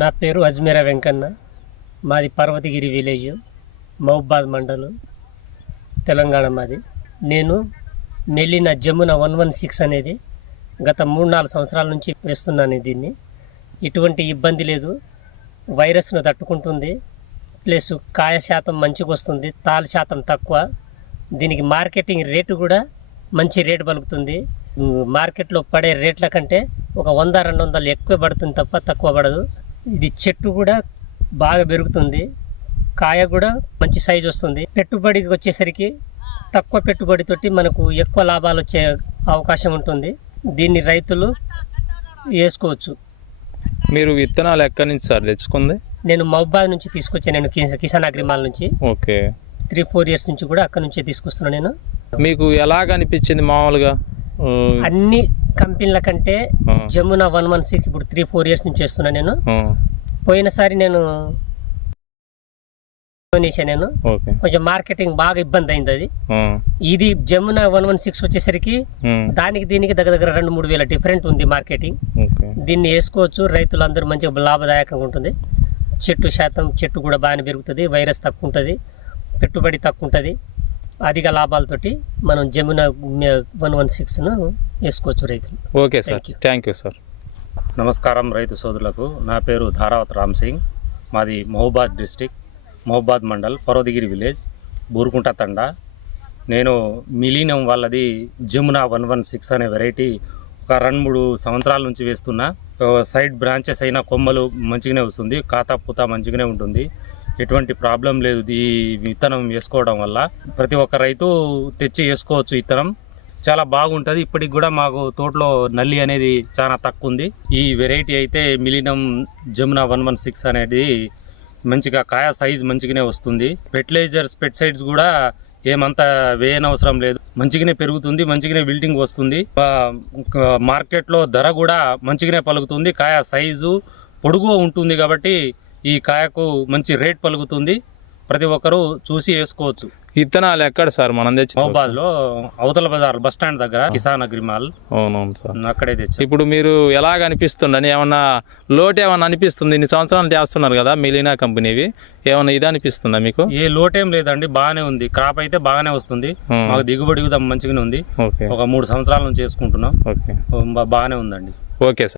నా పేరు అజ్మీరా వెంకన్న. మాది పర్వతగిరి విలేజ్, మహబూబాద్ మండలం, తెలంగాణ మాది. నేను మెలినా జమున 116 అనేది గత 3-4 సంవత్సరాల నుంచి వేస్తున్నాను. దీన్ని ఎటువంటి ఇబ్బంది లేదు, వైరస్ను తట్టుకుంటుంది, ప్లస్ కాయ శాతం మంచిగా వస్తుంది, తాలు శాతం తక్కువ. దీనికి మార్కెటింగ్ రేటు కూడా మంచి రేటు పలుకుతుంది. మార్కెట్లో పడే రేట్ల కంటే ఒక 100-200 ఎక్కువ పడుతుంది తప్ప తక్కువ పడదు. ఇది చెట్టు కూడా బాగా పెరుగుతుంది, కాయ కూడా మంచి సైజు వస్తుంది. పెట్టుబడికి వచ్చేసరికి తక్కువ పెట్టుబడితోటి మనకు ఎక్కువ లాభాలు వచ్చే అవకాశం ఉంటుంది. దీన్ని రైతులు వేసుకోవచ్చు. మీరు విత్తనాలు ఎక్కడి నుంచి సార్ తెచ్చుకుంది? నేను మహబూబాద్ నుంచి తీసుకొచ్చాను. నేను కిసాన్ అగ్రిమాల్ నుంచి. ఓకే. 3-4 ఇయర్స్ నుంచి కూడా అక్కడ నుంచే తీసుకొస్తున్నాను నేను. మీకు ఎలాగ అనిపించింది మామూలుగా? అన్ని కంపెనీల కంటే జమున 116 ఇప్పుడు 3-4 ఇయర్స్ నుంచి చేస్తున్నాను నేను. పోయినసారి నేను కొంచెం మార్కెటింగ్ బాగా ఇబ్బంది అయింది. అది ఇది జమున 116 వచ్చేసరికి దానికి దీనికి దగ్గర 2-3 వేల డిఫరెంట్ ఉంది మార్కెటింగ్. దీన్ని వేసుకోవచ్చు, రైతులందరూ మంచిగా లాభదాయకంగా ఉంటుంది. చెట్టు కూడా బాగానే పెరుగుతుంది, వైరస్ తక్కువ ఉంటుంది, పెట్టుబడి తక్కువ ఉంటుంది. అధిక లాభాలతోటి మనం జమున 116ను వేసుకోవచ్చు రైతులు. Okay sir, thank you sir. నమస్కారం రైతు సోదరులకు. నా పేరు ధారావత్ రామ్ సింగ్. మాది మహబూబాద్ డిస్టిక్, మహబూబాద్ మండల్, పర్వతగిరి విలేజ్, బూరుకుంట తండా. నేను మిలీనియం వాళ్ళది జమున 116 అనే వెరైటీ ఒక 2-3 సంవత్సరాల నుంచి వేస్తున్నా. సైడ్ బ్రాంచెస్ అయినా కొమ్మలు మంచిగానే వస్తుంది, ఖాతా పూత మంచిగానే ఉంటుంది, ఎటువంటి ప్రాబ్లం లేదు. ఈ విత్తనం వేసుకోవడం వల్ల ప్రతి ఒక్క రైతు తెచ్చి వేసుకోవచ్చు. విత్తనం చాలా బాగుంటుంది. ఇప్పటికి కూడా మాకు తోటలో నల్లి అనేది చాలా తక్కువ ఉంది. ఈ వెరైటీ అయితే మిలీనియం జమున 116 అనేది మంచిగా కాయ సైజ్ మంచిగానే వస్తుంది. ఫెర్టిలైజర్స్, పెస్టిసైడ్స్ కూడా ఏమంతా వేయనవసరం లేదు, మంచిగానే పెరుగుతుంది, మంచిగానే బిల్డింగ్ వస్తుంది. మార్కెట్లో ధర కూడా మంచిగానే పలుకుతుంది. కాయ సైజు పొడుగు ఉంటుంది కాబట్టి ఈ కాయకు మంచి రేట్ పలుకుతుంది. ప్రతి ఒక్కరూ చూసి వేసుకోవచ్చు. విత్తనాలు ఎక్కడ సార్ మనం తెచ్చి? మహబూబాద్ లో అవతల బజార్ బస్ స్టాండ్ దగ్గర కిసాన్ అగ్రిమాల్. అవునవును సార్, అక్కడే తెచ్చి. ఇప్పుడు మీరు ఎలాగ అనిపిస్తుంది? ఏమన్నా లోటు ఏమన్నా అనిపిస్తుంది? ఇన్ని సంవత్సరాలు చేస్తున్నారు కదా మిలీనా కంపెనీవి, ఏమన్నా ఇది అనిపిస్తుందా మీకు? ఏ లోటేం లేదండి, బాగానే ఉంది. క్రాప్ అయితే బాగానే వస్తుంది, మాకు దిగుబడి మంచిగానే ఉంది. ఒక 3 సంవత్సరాల నుంచి చేసుకుంటున్నాం, బాగానే ఉందండి. Okay sir.